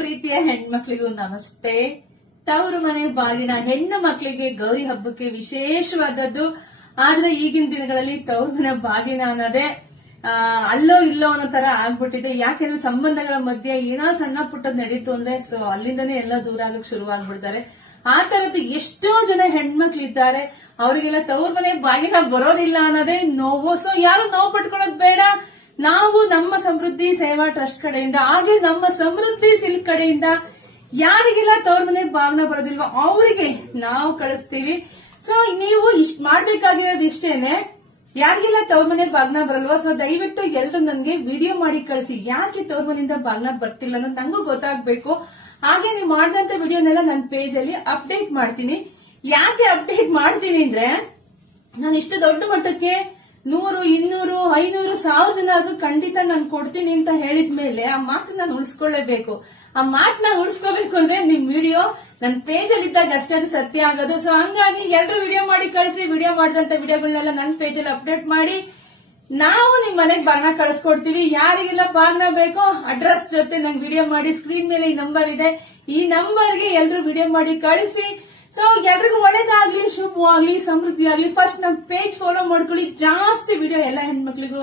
ಪ್ರೀತಿಯ ಹೆಣ್ಮಕ್ಳಿಗೂ ನಮಸ್ತೆ. ತವರು ಮನೆ ಬಾಗಿನ ಹೆಣ್ಣು ಮಕ್ಕಳಿಗೆ ಗೌರಿ ಹಬ್ಬಕ್ಕೆ ವಿಶೇಷವಾದದ್ದು. ಆದ್ರೆ ಈಗಿನ ದಿನಗಳಲ್ಲಿ ತವರು ಮನೆ ಬಾಗಿನ ಅನ್ನೋದೇ ಅಲ್ಲೋ ಇಲ್ಲೋ ಅನ್ನೋ ತರ ಆಗ್ಬಿಟ್ಟಿದೆ. ಯಾಕೆಂದ್ರೆ ಸಂಬಂಧಗಳ ಮಧ್ಯೆ ಏನೋ ಸಣ್ಣ ಪುಟ್ಟದ್ ನಡೀತು ಅಂದ್ರೆ ಸೊ ಅಲ್ಲಿಂದನೇ ಎಲ್ಲ ದೂರ ಆಗಕ್ ಶುರು ಆಗ್ಬಿಡ್ತಾರೆ. ಆ ತರದ್ದು ಎಷ್ಟೋ ಜನ ಹೆಣ್ಮಕ್ಳಿದ್ದಾರೆ, ಅವರಿಗೆಲ್ಲ ತವ್ರ ಮನೆ ಬಾಗಿನ ಬರೋದಿಲ್ಲ ಅನ್ನೋದೇ ನೋವು. ಸೊ ಯಾರು ನೋವು ಪಟ್ಕೊಳ್ಳೋದು ಬೇಡ. ನಾವು ನಮ್ಮ ಸಮೃದ್ಧಿ ಸೇವಾ ಟ್ರಸ್ಟ್ ಕಡೆಯಿಂದ ಹಾಗೆ ನಮ್ಮ ಸಮೃದ್ಧಿ ಸಿಲ್ಕ್ ಕಡೆಯಿಂದ ಯಾರಿಗೆಲ್ಲ ತವ್ರ ಮನೆ ಬಾಗಿನ ಬರೋದಿಲ್ವೋ ಅವರಿಗೆ ನಾವು ಕಳಿಸ್ತೀವಿ. ಸೊ ನೀವು ಮಾಡ್ಬೇಕಾಗಿರೋದು ಇಷ್ಟೇನೆ, ಯಾರಿಗೆಲ್ಲ ತವ್ರ ಮನೆ ಬಾಗ್ನ ಬರಲ್ವಾ ಸೊ ದಯವಿಟ್ಟು ಎಲ್ರು ನನ್ಗೆ ವಿಡಿಯೋ ಮಾಡಿ ಕಳಿಸಿ. ಯಾಕೆ ತವ್ರ ಮನೆಯಿಂದ ಬಾಗ್ನ ಬರ್ತಿಲ್ಲ ಅನ್ನೋದು ನಂಗೂ ಗೊತ್ತಾಗ್ಬೇಕು. ಹಾಗೆ ನೀವು ಮಾಡಿದಂತ ವಿಡಿಯೋನೆಲ್ಲ ನನ್ನ ಪೇಜ್ ಅಲ್ಲಿ ಅಪ್ಡೇಟ್ ಮಾಡ್ತೀನಿ. ಯಾಕೆ ಅಪ್ಡೇಟ್ ಮಾಡ್ತೀನಿ ಅಂದ್ರೆ, ನಾನು ಇಷ್ಟು ದೊಡ್ಡ ಮಟ್ಟಕ್ಕೆ 100, 200, 500, 1000 ಜನ ಆದ್ರೂ ಖಂಡಿತ ನಾನು ಕೊಡ್ತೀನಿ ಅಂತ ಹೇಳಿದ್ಮೇಲೆ ಆ ಮಾತು ನಾನು ಉಳಿಸ್ಕೊಳ್ಳೇಬೇಕು. ಆ ಮಾತನ್ನ ಉಳಿಸ್ಕೋಬೇಕು ಅಂದ್ರೆ ನಿಮ್ ವಿಡಿಯೋ ನನ್ನ ಪೇಜ್ ಅಲ್ಲಿ ಇದ್ದಾಗ ಅಷ್ಟೇ ಅದು ಸತ್ಯ ಆಗೋದು. ಸೊ ಹಂಗಾಗಿ ಎಲ್ರು ವಿಡಿಯೋ ಮಾಡಿ ಕಳಿಸಿ. ವಿಡಿಯೋ ಮಾಡಿದಂತ ವಿಡಿಯೋಗಳನ್ನೆಲ್ಲ ನನ್ನ ಪೇಜ್ ಅಲ್ಲಿ ಅಪ್ಡೇಟ್ ಮಾಡಿ ನಾವು ನಿಮ್ ಮನೆಗ್ ಬಾಗ್ನ ಕಳಿಸ್ಕೊಡ್ತೀವಿ. ಯಾರಿಗೆಲ್ಲ ಬಾಗ್ನ ಬೇಕೋ ಅಡ್ರೆಸ್ ಜೊತೆ ನಂಗೆ ವಿಡಿಯೋ ಮಾಡಿ ಸ್ಕ್ರೀನ್ ಮೇಲೆ ಈ ನಂಬರ್ ಇದೆ, ಈ ನಂಬರ್ಗೆ ಎಲ್ರು ವಿಡಿಯೋ ಮಾಡಿ ಕಳಿಸಿ. ಸೊ ಎಲ್ರಿಗೂ ಒಳ್ಳೇದಾಗ್ಲಿ, ಶುಭವಾಗ್ಲಿ, ಸಮೃದ್ಧಿ ಆಗ್ಲಿ. ಫಸ್ಟ್ ನಮ್ ಪೇಜ್ ಫಾಲೋ ಮಾಡ್ಕೊಳ್ಳಿ. ಜಾಸ್ತಿ ವಿಡಿಯೋ ಎಲ್ಲ ಹೆಣ್ಮಕ್ಳಿಗೂ